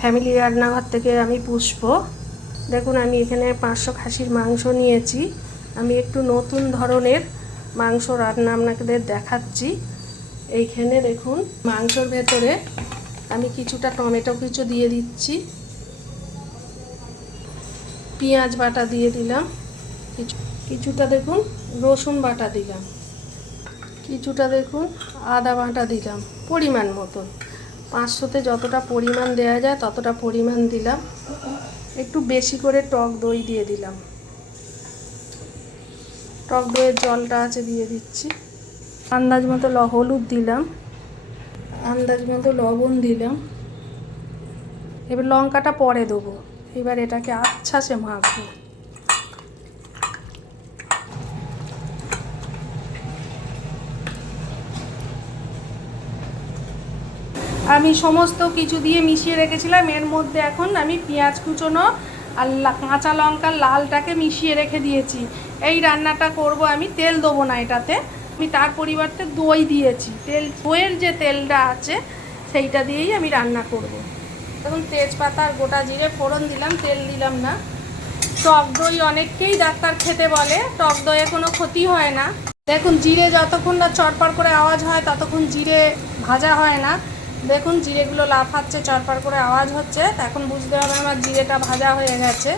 Family রান্নাঘর থেকে আমি পুষ্প। দেখুন আমি এখানে 500 খাসির মাংস নিয়েছি। আমি একটু নতুন ধরনের মাংস রান্না আপনাদের দেখাচ্ছি। এইখানে দেখুন মাংসর ভেতরে আমি কিছুটা টমেটো কুচি দিয়ে দিচ্ছি, পেঁয়াজ বাটা দিয়ে দিলাম, কিছুটা দেখুন রসুন বাটা দিলাম, কিছুটা দেখুন আদা বাটা দিলাম পরিমাণ মতন। 500তে যতটা পরিমাণ দেওয়া যায় ততটা পরিমাণ দিলাম। একটু বেশি করে টক দই দিয়ে দিলাম, টক দইয়ের জলটা আছে দিয়ে দিচ্ছি। আন্দাজ মতো হলুদ দিলাম, আন্দাজ মতো লবণ দিলাম। এবার লঙ্কাটা পরে দেবো। এবার এটাকে আচ্ছা সে মাখবো। আমি সমস্ত কিছু দিয়ে মিশিয়ে রেখেছিলাম। এর মধ্যে এখন আমি পেঁয়াজ কুচোনো আর কাঁচা লঙ্কার লালটাকে মিশিয়ে রেখে দিয়েছি। এই রান্নাটা করব আমি, তেল দেবো না এটাতে। আমি তার পরিবর্তে দই দিয়েছি। দইয়ের যে তেলটা আছে সেইটা দিয়েই আমি রান্না করব। তখন তেজপাতা আর গোটা জিরে ফোড়ন দিলাম, তেল দিলাম না। টক দই অনেককেই ডাক্তার খেতে বলে, টক দইয়ে কোনো ক্ষতি হয় না। দেখুন জিরে যতক্ষণ না চটপট করে আওয়াজ হয় ততক্ষণ জিরে ভাজা হয় না। দেখুন জিরেগুলো লাফাচ্ছে, চটপট করে আওয়াজ হচ্ছে, এখন বুঝতে হবে আমার জিরেটা ভাজা হয়ে গেছে,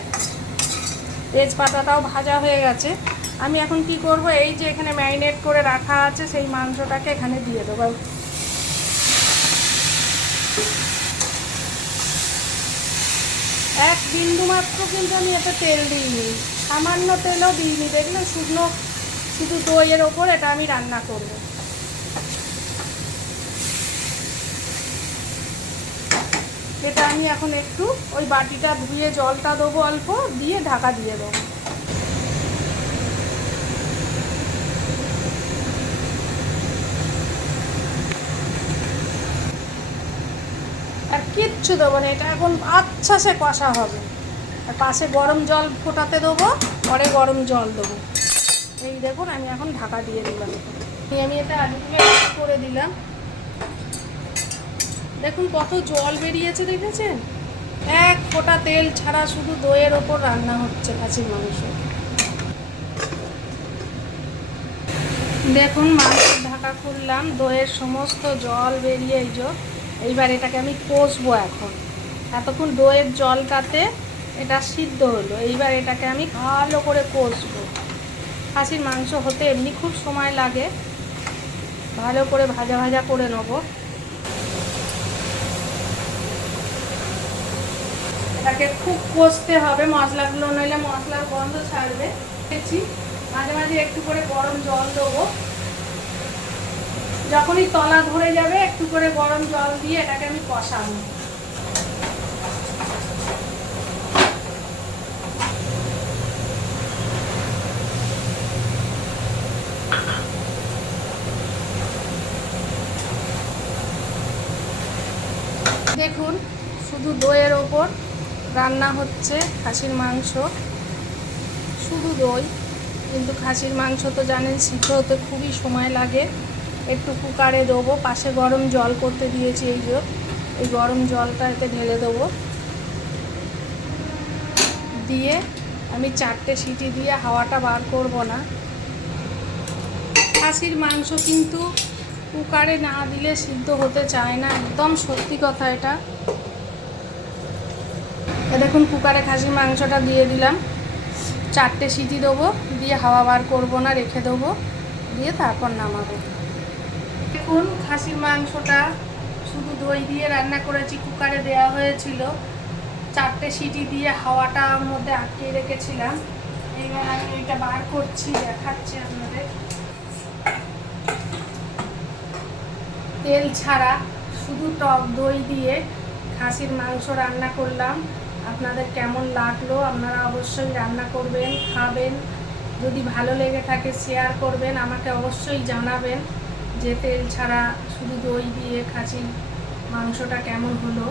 তেজপাতাটাও ভাজা হয়ে গেছে। আমি এখন কি করব, এই যে এখানে ম্যারিনেট করে রাখা আছে সেই মাংসটাকে এখানে দিয়ে দেবো। এক বিন্দু মাত্র কিন্তু আমি এতে তেল দিইনি, সামান্য তেলও দিইনি। দেখলেন শুকনো শুধু দইয়ের ওপর এটা আমি রান্না করব। এটা আমি এখন একটু ওই বাটিটা ধুয়ে জলটা দেবো অল্প, দিয়ে ঢাকা দিয়ে দেবো। আর কিচ্ছু দেবো না, এটা এখন আচ্ছা সে কষা হবে। আর পাশে গরম জল ফোটাতে দেবো, পরে গরম জল দেবো। এই দেখুন আমি এখন ঢাকা দিয়ে দিলাম। আমি এটা আলুগুলো করে দিলাম। দেখুন কত জল বেরিয়েছে, দেখেছেন? এক ফোঁটা তেল ছাড়া শুধু দইয়ের ওপর রান্না হচ্ছে খাসির মাংস। দেখুন মাংসের ঢাকা খুললাম, দইয়ের সমস্ত জল বেরিয়ে এইবার এটাকে আমি কষবো। এখন এতক্ষণ দইয়ের জলটাতে এটা সিদ্ধ হলো, এইবার এটাকে আমি ভালো করে কষবো। খাসির মাংস হতে এমনি খুব সময় লাগে, ভালো করে ভাজা ভাজা করে নেবো। এটাকে খুব কষতে হবে, মশলাগুলো নইলে মশলার গন্ধ ছাড়বে। মাঝে মাঝে একটু করে গরম জল দেবো, যখনই তলা ধরে যাবে একটু করে গরম জল দিয়ে এটাকে আমি কষাবো। দেখুন শুধু দইয়ের ওপর রান্না হচ্ছে খাসির মাংস, শুধু দই। কিন্তু খাসির মাংস তো জানেন সিদ্ধ হতে খুবই সময় লাগে। একটু কুকারে দেবো, পাশে গরম জল করতে দিয়েছি, এই গরম জলটা এতে ঢেলে দেবো। দিয়ে আমি 4টে সিটি দিয়ে হাওয়াটা বার করব না। খাসির মাংস কিন্তু কুকারে না দিলে সিদ্ধ হতে চায় না, একদম সত্যি কথা এটা। দেখুন কুকারে খাসির মাংসটা দিয়ে দিলাম, 4টে সিটি দেবো, দিয়ে হাওয়া বার করব না, রেখে দেবো, দিয়ে তারপর নামাবো। দেখুন খাসির মাংসটা শুধু দই দিয়ে রান্না করেছি, কুকারে দেওয়া হয়েছিল, 4টে সিটি দিয়ে হাওয়াটা ওর মধ্যে আটকে রেখেছিলাম। এইবার আমি এটা বার করছি, দেখাচ্ছি আপনাদের। তেল ছাড়া শুধু টক দই দিয়ে খাসির মাংস রান্না করলাম। আপনাদের কেমন লাগলো আপনারা অবশ্যই রান্না করবেন, খাবেন। যদি ভালো লেগে থাকে শেয়ার করবেন, আমাকে অবশ্যই জানাবেন যে তেল ছাড়া শুধু দই দিয়ে খাসির মাংসটা কেমন হলো।